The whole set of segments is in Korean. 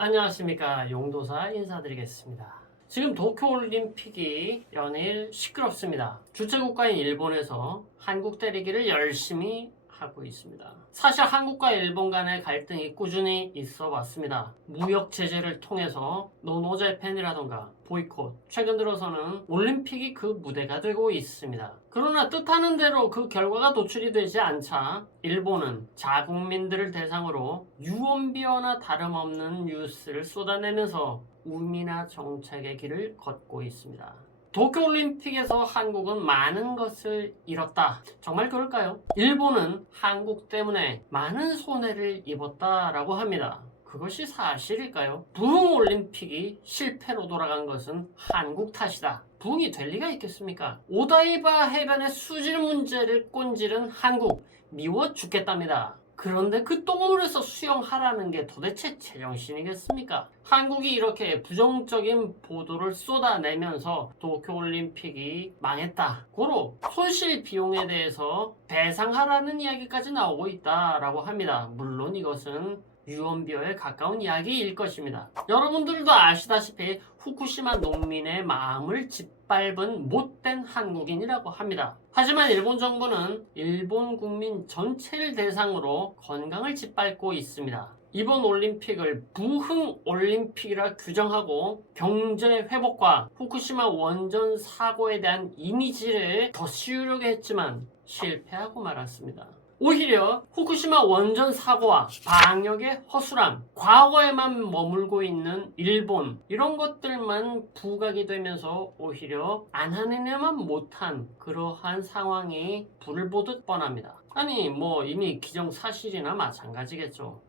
안녕하십니까, 용도사 인사드리겠습니다. 지금 도쿄올림픽이 연일 시끄럽습니다. 주최국가인 일본에서 한국 때리기를 열심히 하고 있습니다. 사실 한국과 일본 간의 갈등이 꾸준히 있어 왔습니다. 무역 제재를 통해서 노노재팬이라던가 보이콧, 최근 들어서는 올림픽이 그 무대가 되고 있습니다. 그러나 뜻하는 대로 그 결과가 도출이 되지 않자 일본은 자국민들을 대상으로 유언비어나 다름없는 뉴스를 쏟아내면서 우미나 정책의 길을 걷고 있습니다. 도쿄올림픽에서 한국은 많은 것을 잃었다. 정말 그럴까요? 일본은 한국 때문에 많은 손해를 입었다라고 합니다. 그것이 사실일까요? 부흥올림픽이 실패로 돌아간 것은 한국 탓이다. 부흥이 될 리가 있겠습니까? 오다이바 해변의 수질 문제를 꼰지른 한국, 미워 죽겠답니다. 그런데 그 똥물에서 수영하라는 게 도대체 제정신이겠습니까? 한국이 이렇게 부정적인 보도를 쏟아내면서 도쿄올림픽이 망했다. 고로 손실 비용에 대해서 배상하라는 이야기까지 나오고 있다라고 합니다. 물론 이것은 유언비어에 가까운 이야기일 것입니다. 여러분들도 아시다시피 후쿠시마 농민의 마음을 짓밟은 못된 한국인이라고 합니다. 하지만 일본 정부는 일본 국민 전체를 대상으로 건강을 짓밟고 있습니다. 이번 올림픽을 부흥올림픽이라 규정하고 경제 회복과 후쿠시마 원전 사고에 대한 이미지를 더 씌우려고 했지만 실패하고 말았습니다. 오히려 후쿠시마 원전 사고와 방역의 허술함, 과거에만 머물고 있는 일본, 이런 것들만 부각이 되면서 오히려 안 하는 애만 못한 그러한 상황이 불을 보듯 뻔합니다. 아니 이미 기정사실이나 마찬가지겠죠.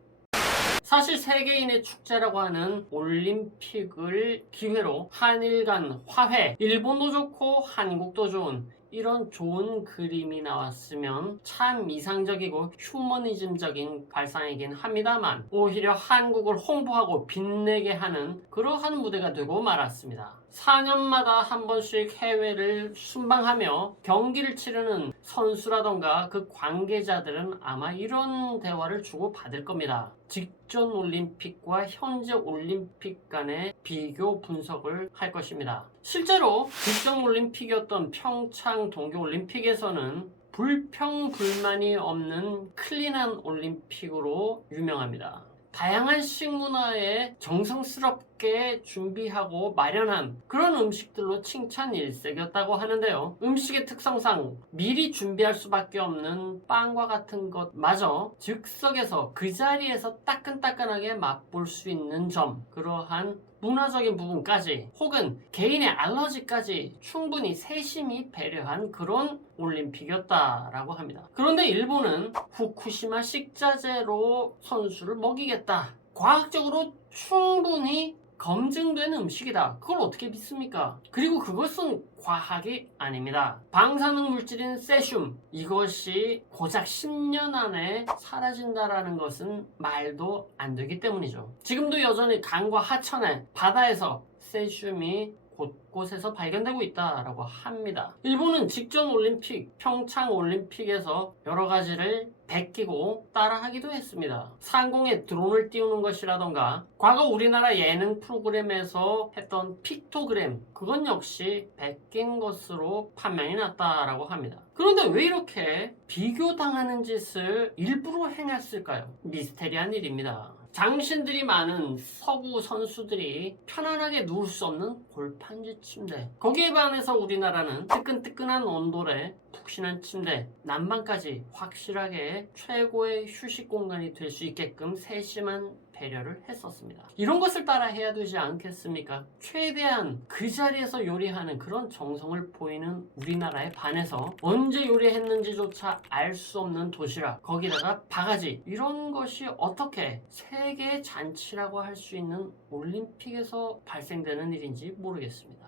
사실 세계인의 축제라고 하는 올림픽을 기회로 한일 간 화해, 일본도 좋고 한국도 좋은 이런 좋은 그림이 나왔으면 참 이상적이고 휴머니즘적인 발상이긴 합니다만 오히려 한국을 홍보하고 빛내게 하는 그러한 무대가 되고 말았습니다. 4년마다 한 번씩 해외를 순방하며 경기를 치르는 선수라던가 그 관계자들은 아마 이런 대화를 주고받을 겁니다. 직전 올림픽과 현재 올림픽 간의 비교 분석을 할 것입니다. 실제로 직전 올림픽이었던 평창 동계올림픽에서는 불평불만이 없는 클린한 올림픽으로 유명합니다. 다양한 식문화에 정성스럽게 준비하고 마련한 그런 음식들로 칭찬 일색이었다고 하는데요. 음식의 특성상 미리 준비할 수밖에 없는 빵과 같은 것마저 즉석에서 그 자리에서 따끈따끈하게 맛볼 수 있는 점, 그러한 문화적인 부분까지 혹은 개인의 알러지까지 충분히 세심히 배려한 그런 올림픽이었다라고 합니다. 그런데 일본은 후쿠시마 식자재로 선수를 먹이겠다. 과학적으로 충분히 검증된 음식이다. 그걸 어떻게 믿습니까? 그리고 그것은 과학이 아닙니다. 방사능 물질인 세슘, 이것이 고작 10년 안에 사라진다라는 것은 말도 안 되기 때문이죠. 지금도 여전히 강과 하천에 바다에서 세슘이 곳곳에서 발견되고 있다라고 합니다. 일본은 직전 올림픽, 평창 올림픽에서 여러 가지를 베끼고 따라하기도 했습니다. 상공에 드론을 띄우는 것이라던가 과거 우리나라 예능 프로그램에서 했던 픽토그램, 그건 역시 베낀 것으로 판명이 났다라고 합니다. 그런데 왜 이렇게 비교당하는 짓을 일부러 행했을까요? 미스테리한 일입니다. 장신들이 많은 서구 선수들이 편안하게 누울 수 없는 골판지 침대, 거기에 반해서 우리나라는 뜨끈뜨끈한 온돌에 푹신한 침대, 난방까지 확실하게 최고의 휴식 공간이 될 수 있게끔 세심한 배려를 했었습니다. 이런 것을 따라 해야 되지 않겠습니까? 최대한 그 자리에서 요리하는 그런 정성을 보이는 우리나라에 반해서 언제 요리했는지조차 알 수 없는 도시락, 거기다가 바가지, 이런 것이 어떻게 세계의 잔치라고 할 수 있는 올림픽에서 발생되는 일인지 모르겠습니다.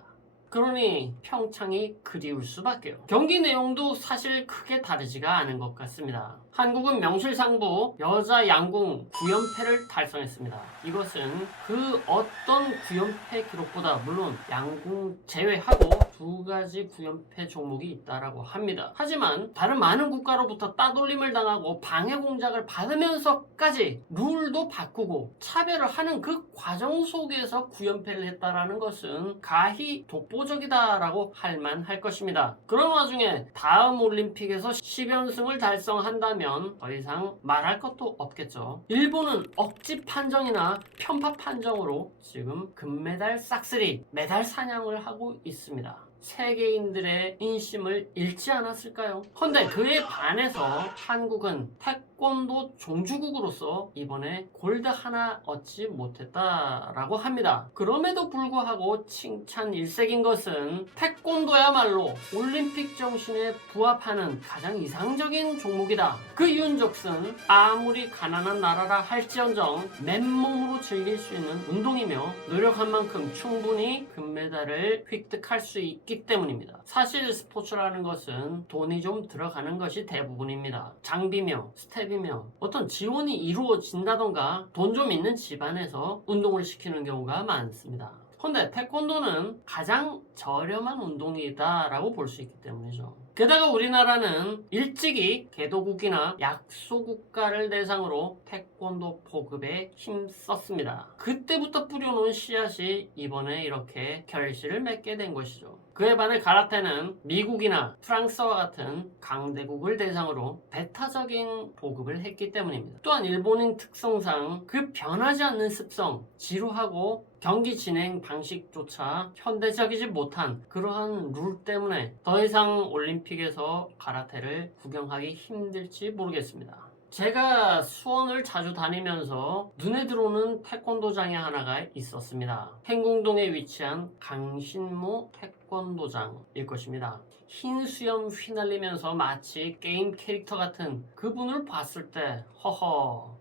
그러니 평창이 그리울 수밖에요. 경기 내용도 사실 크게 다르지가 않은 것 같습니다. 한국은 명실상부 여자 양궁 9연패를 달성했습니다. 이것은 그 어떤 9연패 기록보다 물론 양궁 제외하고 2가지 9연패 종목이 있다라고 합니다. 하지만 다른 많은 국가로부터 따돌림을 당하고 방해 공작을 받으면서까지 룰도 바꾸고 차별을 하는 그 과정 속에서 9연패를 했다라는 것은 가히 독보적이다라고 할 만할 것입니다. 그런 와중에 다음 올림픽에서 10연승을 달성한다면 더 이상 말할 것도 없겠죠. 일본은 억지 판정이나 편파 판정으로 지금 금메달 싹쓸이 메달 사냥을 하고 있습니다. 세계인들의 인심을 잃지 않았을까요? 헌데 그에 반해서 한국은 태권도 종주국으로서 이번에 골드 하나 얻지 못했다라고 합니다. 그럼에도 불구하고 칭찬 일색인 것은 태권도야말로 올림픽 정신에 부합하는 가장 이상적인 종목이다. 그 이윤즉슨 아무리 가난한 나라라 할지언정 맨몸으로 즐길 수 있는 운동이며 노력한 만큼 충분히 금메달을 획득할 수 있기 때문입니다. 사실 스포츠라는 것은 돈이 좀 들어가는 것이 대부분입니다. 장비며 스텝이며 어떤 지원이 이루어진다던가 돈 좀 있는 집안에서 운동을 시키는 경우가 많습니다. 근데 태권도는 가장 저렴한 운동이다라고 볼 수 있기 때문이죠. 게다가 우리나라는 일찍이 개도국이나 약소국가를 대상으로 태권도 보급에 힘썼습니다. 그때부터 뿌려놓은 씨앗이 이번에 이렇게 결실을 맺게 된 것이죠. 그에 반해 가라테는 미국이나 프랑스와 같은 강대국을 대상으로 배타적인 보급을 했기 때문입니다. 또한 일본인 특성상 그 변하지 않는 습성, 지루하고 경기 진행 방식조차 현대적이지 못한 그러한 룰 때문에 더 이상 올림픽에서 가라테를 구경하기 힘들지 모르겠습니다. 제가 수원을 자주 다니면서 눈에 들어오는 태권도장이 하나가 있었습니다. 행궁동에 위치한 강신무 태권도장일 것입니다. 흰 수염 휘날리면서 마치 게임 캐릭터 같은 그분을 봤을 때 허허,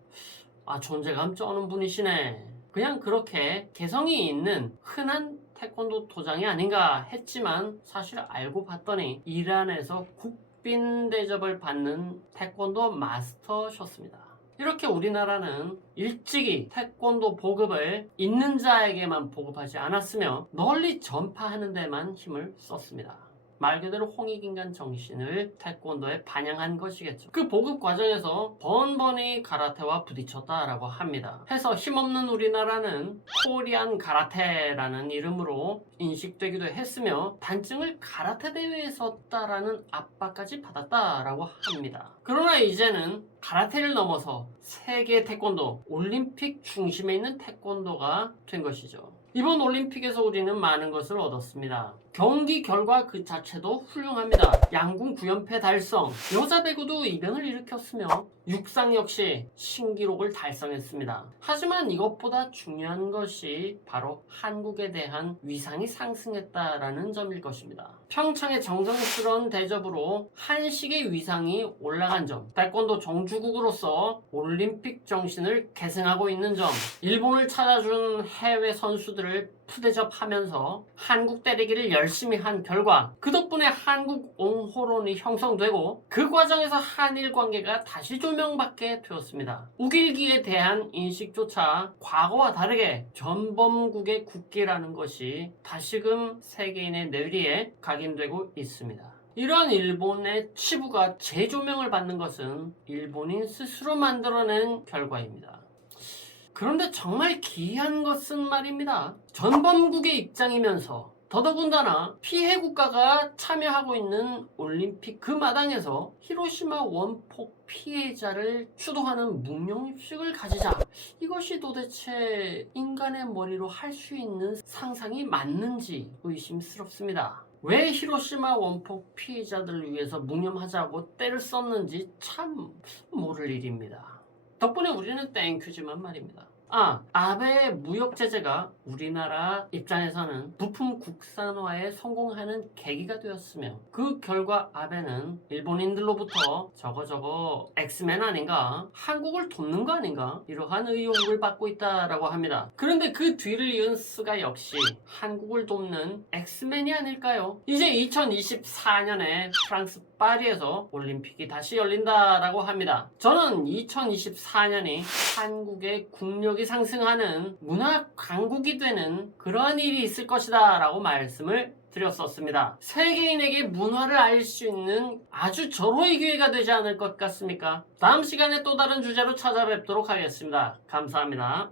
존재감 쩌는 분이시네. 그냥 그렇게 개성이 있는 흔한 태권도 도장이 아닌가 했지만 사실 알고 봤더니 이란에서 국빈 대접을 받는 태권도 마스터셨습니다. 이렇게 우리나라는 일찍이 태권도 보급을 있는 자에게만 보급하지 않았으며 널리 전파하는 데만 힘을 썼습니다. 말 그대로 홍익인간 정신을 태권도에 반영한 것이겠죠. 그 보급 과정에서 번번이 가라테와 부딪혔다라고 합니다. 해서 힘없는 우리나라는 코리안 가라테라는 이름으로 인식되기도 했으며 단증을 가라테 대회에서 땄다라는 압박까지 받았다라고 합니다. 그러나 이제는 가라테를 넘어서 세계 태권도, 올림픽 중심에 있는 태권도가 된 것이죠. 이번 올림픽에서 우리는 많은 것을 얻었습니다. 경기 결과 그 자체도 훌륭합니다. 양궁 9연패 달성, 여자 배구도 이변을 일으켰으며 육상 역시 신기록을 달성했습니다. 하지만 이것보다 중요한 것이 바로 한국에 대한 위상이 상승했다라는 점일 것입니다. 평창의 정성스러운 대접으로 한식의 위상이 올라간 점, 태권도 종주국으로서 올림픽 정신을 계승하고 있는 점, 일본을 찾아준 해외 선수들을 푸대접하면서 한국 때리기를 열심히 한 결과 그 덕분에 한국 옹호론이 형성되고 그 과정에서 한일 관계가 다시 조명받게 되었습니다. 우길기에 대한 인식조차 과거와 다르게 전범국의 국기라는 것이 다시금 세계인의 뇌리에 각인되고 있습니다. 이러한 일본의 치부가 재조명을 받는 것은 일본인 스스로 만들어낸 결과입니다. 그런데 정말 기이한 것은 말입니다. 전범국의 입장이면서 더더군다나 피해 국가가 참여하고 있는 올림픽 그 마당에서 히로시마 원폭 피해자를 추도하는 묵념식을 가지자. 이것이 도대체 인간의 머리로 할 수 있는 상상이 맞는지 의심스럽습니다. 왜 히로시마 원폭 피해자들을 위해서 묵념하자고 때를 썼는지 참 모를 일입니다. 덕분에 우리는 땡큐지만 말입니다. 아베의 무역 제재가 우리나라 입장에서는 부품 국산화에 성공하는 계기가 되었으며 그 결과 아베는 일본인들로부터 저거 엑스맨 아닌가? 한국을 돕는 거 아닌가? 이러한 의혹을 받고 있다라고 합니다. 그런데 그 뒤를 이은 스가 역시 한국을 돕는 엑스맨이 아닐까요? 이제 2024년에 프랑스 파리에서 올림픽이 다시 열린다라고 합니다. 저는 2024년이 한국의 국력이 상승하는 문화 강국이 되는 그러한 일이 있을 것이다 라고 말씀을 드렸었습니다. 세계인에게 문화를 알 수 있는 아주 절호의 기회가 되지 않을 것 같습니까? 다음 시간에 또 다른 주제로 찾아뵙도록 하겠습니다. 감사합니다.